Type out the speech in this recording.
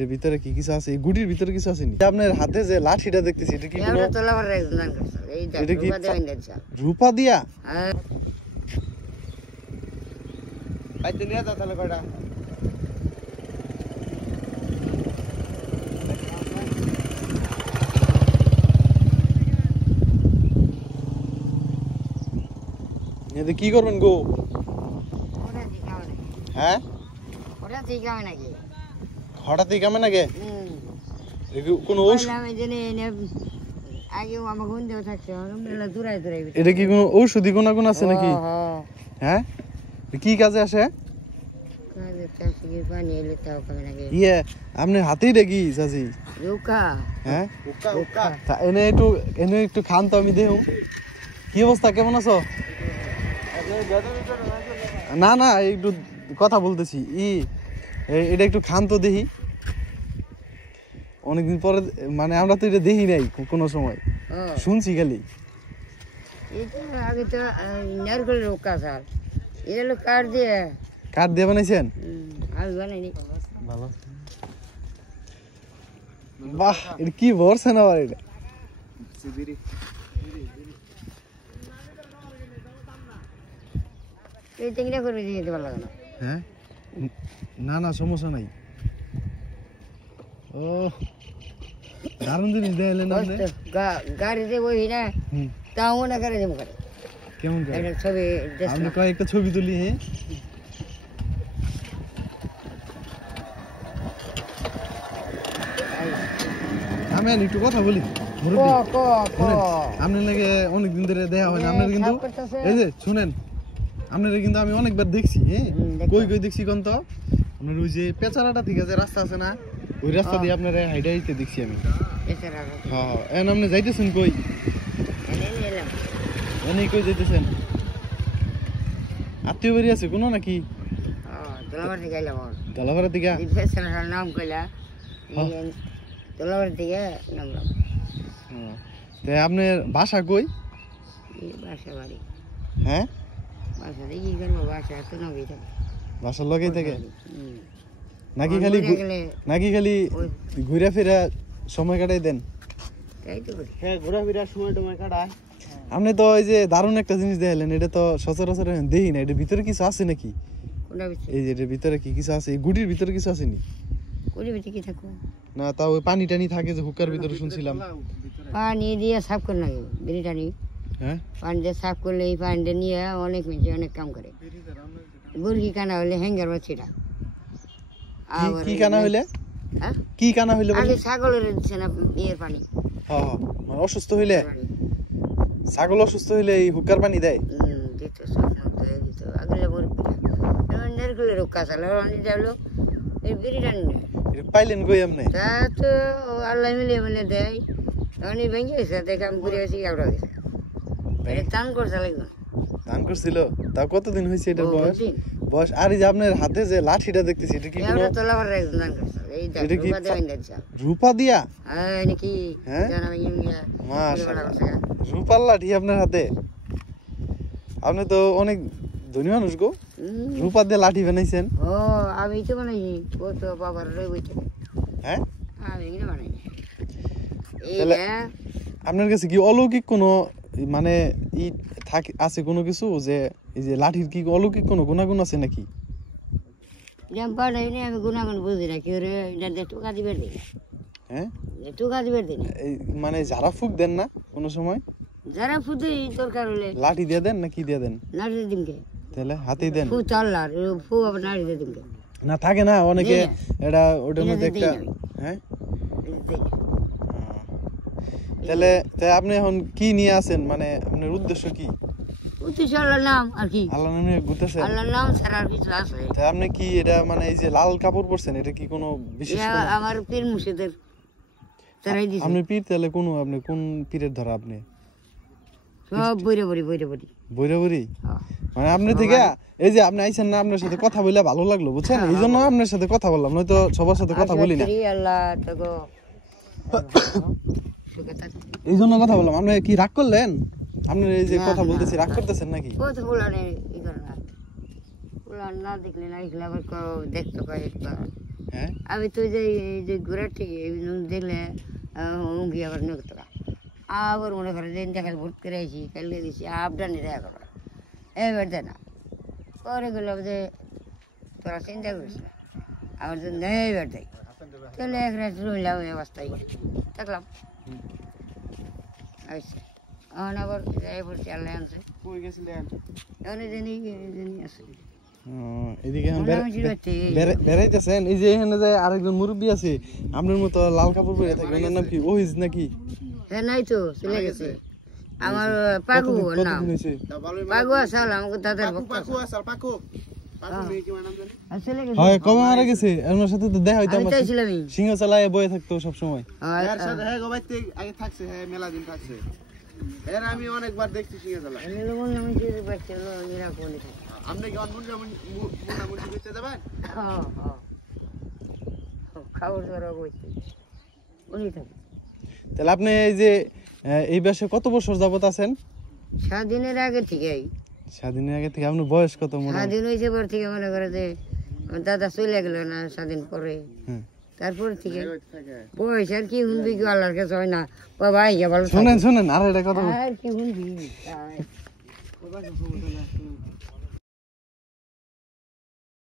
এর ভিতরে কি কিছু আছে? এই গুটির ভিতরে কিছু আছে নি? আপনার হাতে যে লাঠিটা দেখতেছি এটা কি কোনো এটা কি রূপা দিয়া? বাইতে নিয়ে যা তাহলে কয়টা এতে কি করবেন গো? হ্যাঁ হঠাৎই কামে নাকি কোনো এটা কি কোনো ঔষধি গুণ আছে নাকি? হ্যাঁ কি কাজে আসে? ইয়ে আপনার হাতেই দেখি চাচি। হ্যাঁ এনে একটু খান তো আমি দেখুন। কি অবস্থা, কেমন আছো? না না একটু কথা বলতেছি। এটা একটু খান তো দেখি। অনেকদিন পরে মানে আমরা তো এটা দেখি নাই কোনো সময়, শুনছি খালি। কাঠ দিয়ে বানাইছেন? বাহ, এটা কি ভরছেন আবার? এটা হ্যাঁ না না সমস্যা নাই। ও দারুণ জিনিস দেখলেন আপনি। গাড়িতে বই না তাও না করে দেবো করে কেমন করে ছবি আপনি কয়েকটা ছবি তুলি। হ্যাঁ আমি একটু কথা বলি। আপনার লাগে অনেকদিন ধরে দেখা হয় না। আপনার কিন্তু এই যে শুনেন, আপনারা কিন্তু আমি অনেকবার দেখছি। হ্যাঁ কই কই দেখছি কোন তো আপনার ওই যে পেচারাটা থেকে যে রাস্তা আছে না, ওই রাস্তা দিয়ে আপনারা হাইডা হাইতে দেখছি আমি। হ্যাঁ এখন আপনি যাইতেছেন কই? এনেই কই যাইতেছেন? আত্মীয় বাড়ি আছে কোনো নাকি? দলাপাড়া থেকে নাম কইলা দলাপাড়া থেকে নামলাম। আপনার বাসা কই? বাসা বাড়ি। হ্যাঁ বাসা কি করবো, বাসা তো নবী থাকে। বাসার লগেই থাকে নাকি? খালি ঘুরে ফিরে সময় কাটাই দেন? হ্যাঁ ঘোরা ফিরা সময় টময় কাটায়। আপনি তো ওই যে দারুণ একটা জিনিস দেখালেন, এটা তো সচরাচর দেখি না। এটার ভিতরে কিছু আছে নাকি? এই যে এটার ভিতরে কি কিছু আছে? এই গুটির ভিতরে কিছু আছে নি? না তাও ওই পানি টানি থাকে যে হুকার ভিতরে শুনছিলাম। পানি দিয়ে সাফ করে নাকি বিড়ি টানি? হ্যাঁ পানি দিয়ে সাফ করলে এই পানিটা নিয়ে অনেক মিনিট অনেক কাম করে। মুরগি কানা হলে হ্যাঙ্গার বাচ্চিটা কি কানা হইলে? কি কানা হইলে? আগে ছাগলের দিচ্ছে না ইয়ের পানি। হ্যাঁ মানে অসুস্থ হইলে, ছাগল অসুস্থ হইলে এই হুকার পানি দেয়। দিত সব দিত আগলে মুরগি নেরগুলো রোকা চালা অনেক যাবলো এই বিড়ি টানি না। পাইলেন কই আপনি? তা তো আল্লাহ মিলে মিলে দেয়। অনেক ভেঙে গেছে, দেখে আমি ঘুরে গেছি কাউরা গেছে টান করছে লাগবে। টান করছিল? তাও কতদিন হয়েছে এটার বয়স? বয়স আর এই যে আপনার হাতে যে লাঠিটা দেখতেছি এটা কি রূপা দিয়া? রূপার লাঠি আপনার হাতে? আপনি তো অনেক ধনী মানুষ গো, রূপা দিয়ে লাঠি বানাইছেন। ও আমি তো বানাইনি, ও তো বাবার বইতে। হ্যাঁ আমি বানাইনি। আপনার কাছে কি অলৌকিক কোনো মানে ই থাকে আছে কোনো কিছু, যে এই যে লাঠির কি অলৌকিক কোনো গুণাগুণ আছে নাকি? আমি গুণাগুণ বুঝি না, কেউ টুকা দিবে দিই। হ্যাঁ টুকা দিবে দিই মানে যারা ফুক দেন না কোনো সময়? যারা ফুটে দরকার হলে লাঠি দিয়ে দেন না কি দিয়ে দেন? নাড়ি দিয়ে দিনকে তাহলে হাতেই দেন? ফু চাল্লার ফু আবার নাড়ি দিয়ে দিনকে না থাকে না অনেকে এটা ওটার মধ্যে একটা। হ্যাঁ তাহলে আপনি এখন কি নিয়ে আছেন, মানে আপনার উদ্দেশ্য কি? উদ্দেশ্য আল্লাহর নাম আর কি। আল্লাহর নামে ঘুরতেছেন? আল্লাহর নাম ছাড়া আর কিছু আছে? আপনি কি এটা মানে এই যে লাল কাপড় পরছেন এটা কি কোনো বিশেষ? আমার পীর মুর্শিদের তারাই দিছে। আপনি পীর তাহলে কোন আপনি কোন পীরের ধরা? আপনি সব বৈরাবরি মানে আপনি থেকে এই যে আপনি আইছেন না, আপনার সাথে কথা বলে ভালো লাগলো বুঝছেন, এই জন্য আপনার সাথে কথা বললাম, নয়তো সবার সাথে কথা বলি না। আল্লাহ তো গো এই জন্য কথা বললাম। আপনি কি রাগ করলেন? আপনি এই যে কথা বলতেছি রাগ করতেছেন নাকি? কত বলানে ই করে না, বলা না দেখলে না দেখলে আবার দেখতে পাই একবার হ্যাঁ আমি তো যে ঘোরার ঠিক দেখলে হুমকি আবার নিয়োগ তোরা আবার মনে করে যে দেখাল ভোট করে আসি কালকে দিছি আবডানি দেখা করো এবার দে না পরে গেলাম যে তোরা চিন্তা করিস না আমার তো নেই এবার দেয় তাহলে এক রাত রইলাম এই অবস্থায় দেখলাম আচ্ছা এখন আবার যাই পড়ছি আল্লাহ আনছে কই গেছিলেন এখন জানি আছে এদিকে এখন মোটামুটি রাতে বেড়াইতেছেন এই যে এখানে যে আরেকজন মুরব্বী আছে আপনার মতো লাল কাপড় পরে থাকে ওনার নাম কি ওহিজ নাকি হ্যাঁ নাই তো চলে গেছে আমার পাগু ওর নাম কতদিন হয়েছে পাগু আসল আমাকে দাদার পাকু ভক্ত পাকু আসাল পাকু পাকু মেয়ে কি নাম জানি চলে গেছে হয় কবে মারা গেছে ওনার সাথে তো দেখা হইতো আমি আমার চাইছিলাম সিংহ চালায় বয়ে থাকতো সব সময় এর সাথে হ্যাঁ গো বাইতে আগে থাকছে হ্যাঁ মেলা দিন থাকছে এর আমি অনেকবার দেখছি সিঙ্গাতলা আপনি কি অন্য মুন্ডা বেচতে দেবেন খাবার দাবার বলছি উনি থাকে তাহলে আপনি এই যে এই ব্যবসায় কত বছর যাবত আছেন স্বাধীনের আগে থেকেই স্বাধীনের আগে থেকে আপনার বয়স কত মনে হয়? স্বাধীন হয়েছে পর থেকে মনে করে যে আমার দাদা চলে গেল না স্বাধীন পরে হ্যাঁ। তারপর থেকে বয়স আর কি শুনবি কি আল্লাহর কাছে হয় না ও ভাই কে ভালো শোনেন শোনেন আর এটা কথা আর কি শুনবি